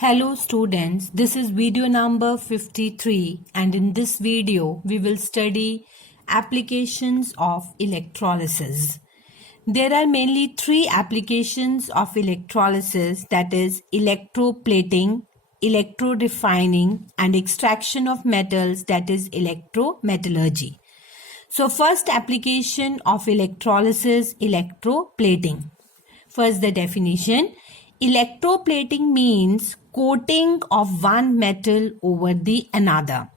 Hello students, this is video number 53 and in this video we will study applications of electrolysis. There are mainly three applications of electrolysis, that is electroplating, electrorefining and extraction of metals, that is electrometallurgy. So first application of electrolysis, electroplating. First the definition. Electroplating means coating of one metal over the another.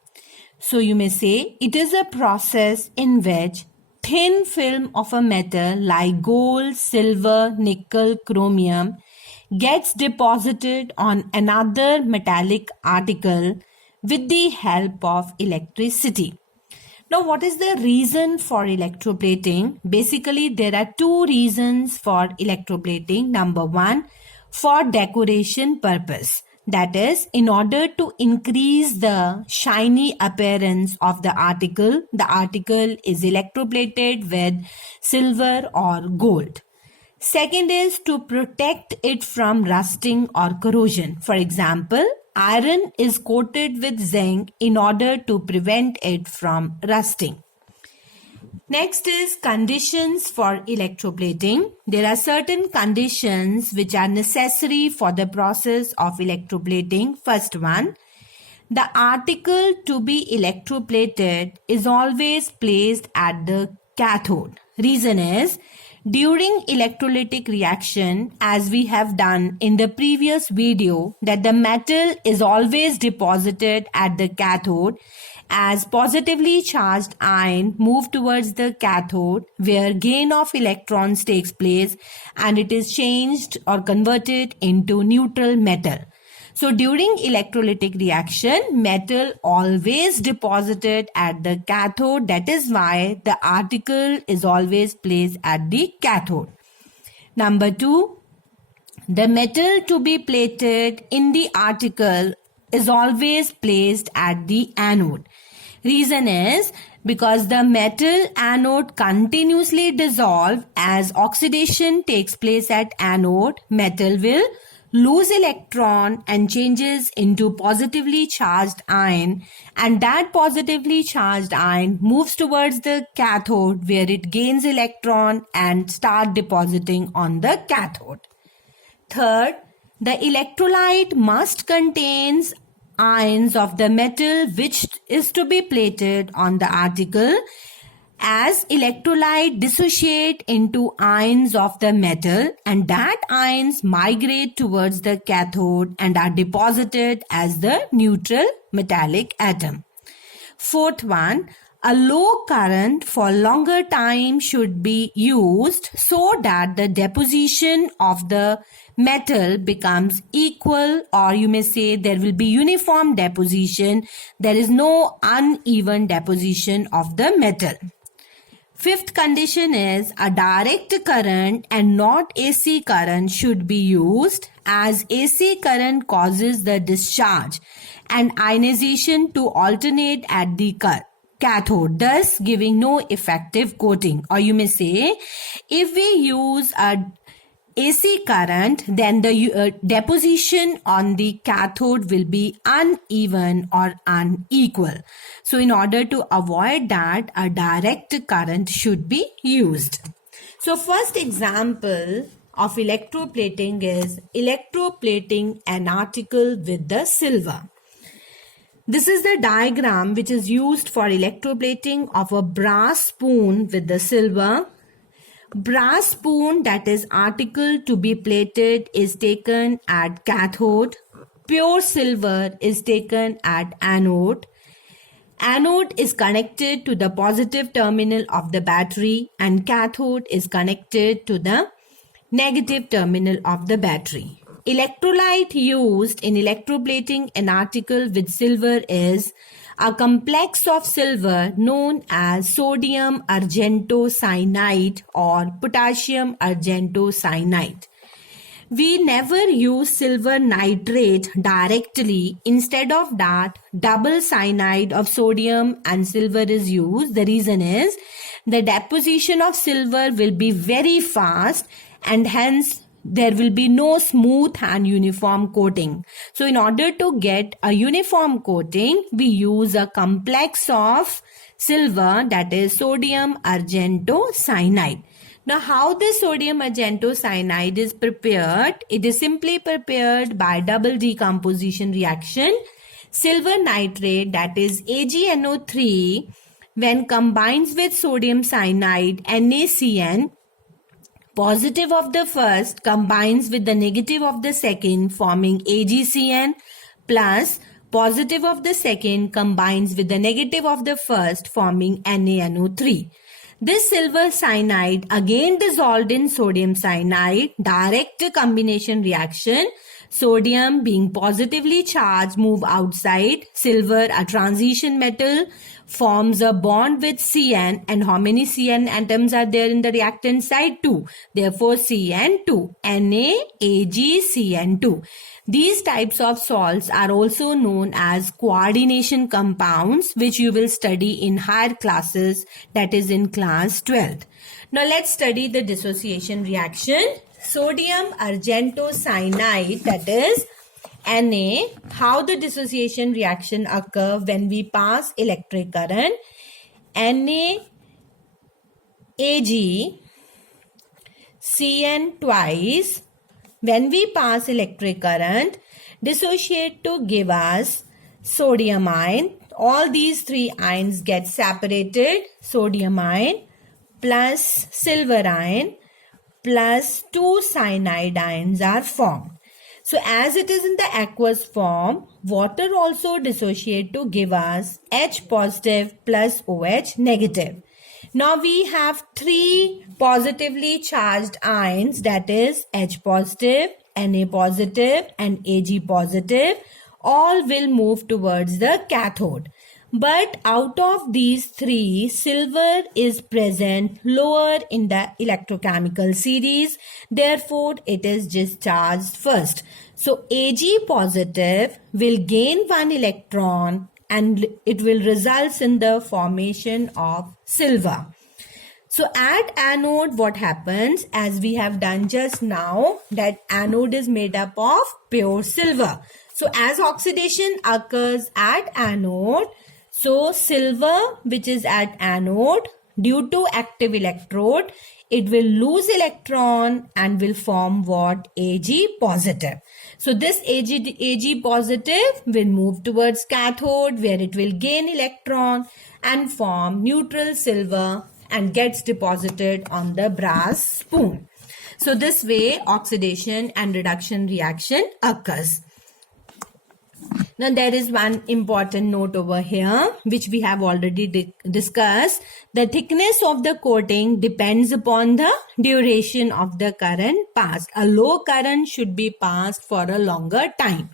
So you may say it is a process in which thin film of a metal like gold, silver, nickel, chromium gets deposited on another metallic article with the help of electricity. Now, what is the reason for electroplating? Basically, there are two reasons for electroplating. Number one, for decoration purpose. That is, in order to increase the shiny appearance of the article is electroplated with silver or gold. Second is to protect it from rusting or corrosion. For example, iron is coated with zinc in order to prevent it from rusting. Next is conditions for electroplating. There are certain conditions which are necessary for the process of electroplating. First one, the article to be electroplated is always placed at the cathode. Reason is, during electrolytic reaction, as we have done in the previous video, that the metal is always deposited at the cathode as positively charged ion move towards the cathode where gain of electrons takes place and it is changed or converted into neutral metal. So during electrolytic reaction, metal always deposited at the cathode. That is why the article is always placed at the cathode. Number two, the metal to be plated in the article is always placed at the anode. Reason is because the metal anode continuously dissolve. As oxidation takes place at anode, metal will lose electron and changes into positively charged ion, and that positively charged ion moves towards the cathode where it gains electron and start depositing on the cathode. Third, the electrolyte must contain ions of the metal which is to be plated on the article, as electrolyte dissociate into ions of the metal and that ions migrate towards the cathode and are deposited as the neutral metallic atom. Fourth one, a low current for longer time should be used so that the deposition of the metal becomes equal, or you may say there will be uniform deposition. There is no uneven deposition of the metal. Fifth condition is a direct current and not AC current should be used, as AC current causes the discharge and ionization to alternate at the cathode, thus giving no effective coating. Or you may say, if we use a AC current, then the deposition on the cathode will be uneven or unequal. So in order to avoid that, a direct current should be used. So first example of electroplating is electroplating an article with the silver. This is the diagram which is used for electroplating of a brass spoon with the silver. Brass spoon, that is article to be plated, is taken at cathode. Pure silver is taken at anode. Anode is connected to the positive terminal of the battery and cathode is connected to the negative terminal of the battery. Electrolyte used in electroplating an article with silver is a complex of silver known as sodium argentocyanide or potassium argentocyanide. We never use silver nitrate directly. Instead of that, double cyanide of sodium and silver is used. The reason is the deposition of silver will be very fast and hence there will be no smooth and uniform coating. So in order to get a uniform coating, we use a complex of silver, that is sodium argentocyanide. Now, how this sodium argentocyanide is prepared? It is simply prepared by double decomposition reaction. Silver nitrate, that is AgNO3, when combines with sodium cyanide, NaCN, positive of the first combines with the negative of the second, forming AgCN, plus positive of the second combines with the negative of the first, forming NaNO3. This silver cyanide again dissolved in sodium cyanide, direct combination reaction. Sodium being positively charged move outside. Silver, a transition metal, forms a bond with Cn, and how many Cn atoms are there in the reactant side? 2. Therefore Cn2, NaAgCN2. These types of salts are also known as coordination compounds, which you will study in higher classes, that is in class 12th. Now let's study the dissociation reaction. Sodium argentocyanide, that is Na, how the dissociation reaction occur when we pass electric current. NaAgCN twice. When we pass electric current, dissociate to give us sodium ion. All these three ions get separated. Sodium ion plus silver ion plus 2 cyanide ions are formed. So as it is in the aqueous form, water also dissociate to give us H positive plus OH negative. Now we have 3 positively charged ions, that is H positive, Na positive and Ag positive. All will move towards the cathode. But out of these 3, silver is present lower in the electrochemical series. Therefore, it is discharged first. So, Ag positive will gain 1 electron and it will result in the formation of silver. So, at anode, what happens? As we have done just now, that anode is made up of pure silver. So, as oxidation occurs at anode, so silver which is at anode, due to active electrode, it will lose electron and will form what? Ag positive. So this Ag positive will move towards cathode where it will gain electron and form neutral silver and gets deposited on the brass spoon. So this way oxidation and reduction reaction occurs. Now there is one important note over here which we have already discussed. The thickness of the coating depends upon the duration of the current passed. A low current should be passed for a longer time.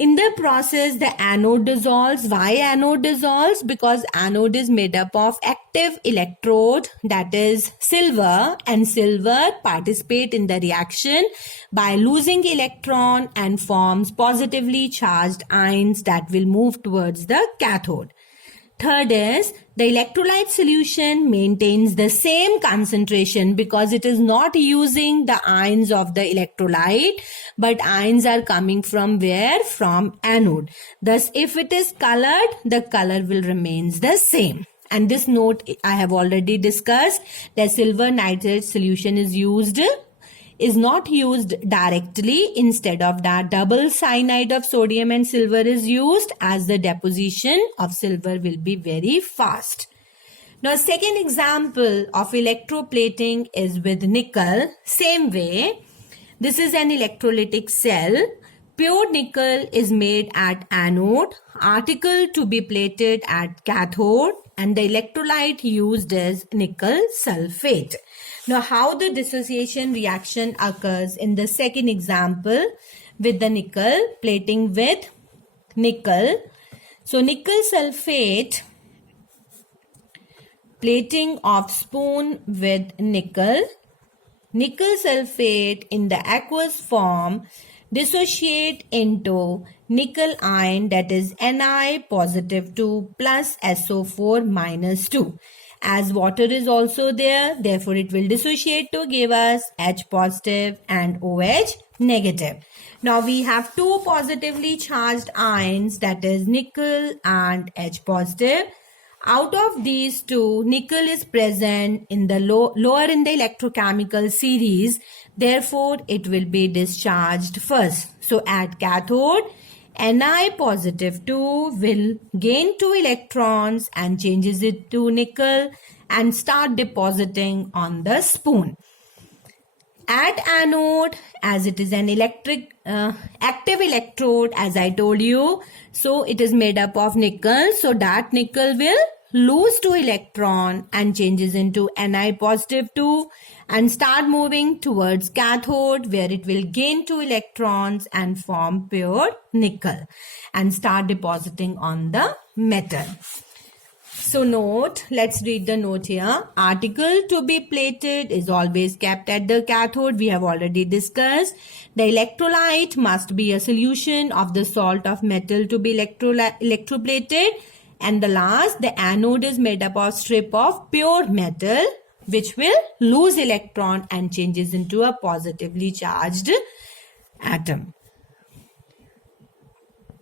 In the process, the anode dissolves. Why anode dissolves? Because anode is made up of active electrode, that is silver, and silver participate in the reaction by losing electron and forms positively charged ions that will move towards the cathode. Third is, the electrolyte solution maintains the same concentration because it is not using the ions of the electrolyte, but ions are coming from where? From anode. Thus, if it is colored, the color will remain the same. And this note I have already discussed, that silver nitrate solution is not used directly. Instead of that, double cyanide of sodium and silver is used, as the deposition of silver will be very fast. Now, second example of electroplating is with nickel. Same way, this is an electrolytic cell. Pure nickel is made at anode, article to be plated at cathode, and the electrolyte used is nickel sulfate. Now, how the dissociation reaction occurs in the second example with the nickel, plating with nickel. So, nickel sulfate, plating of spoon with nickel. Nickel sulfate in the aqueous form dissociate into nickel ion, that is Ni positive 2 plus SO4 minus 2. As water is also there, therefore it will dissociate to give us H positive and OH negative. Now we have two positively charged ions, that is nickel and H positive. Out of these two, nickel is present in the lower in the electrochemical series. Therefore, it will be discharged first. So at cathode, Ni positive 2 will gain 2 electrons and changes it to nickel and start depositing on the spoon. At anode, as it is an active electrode, as I told you, so it is made up of nickel. So that nickel will lose 2 electron and changes into Ni positive 2 and start moving towards cathode, where it will gain 2 electrons and form pure nickel and start depositing on the metal. So note, let's read the note here. Article to be plated is always kept at the cathode. We have already discussed. The electrolyte must be a solution of the salt of metal to be electroplated. And the last, the anode is made up of strip of pure metal, which will lose electron and changes into a positively charged atom.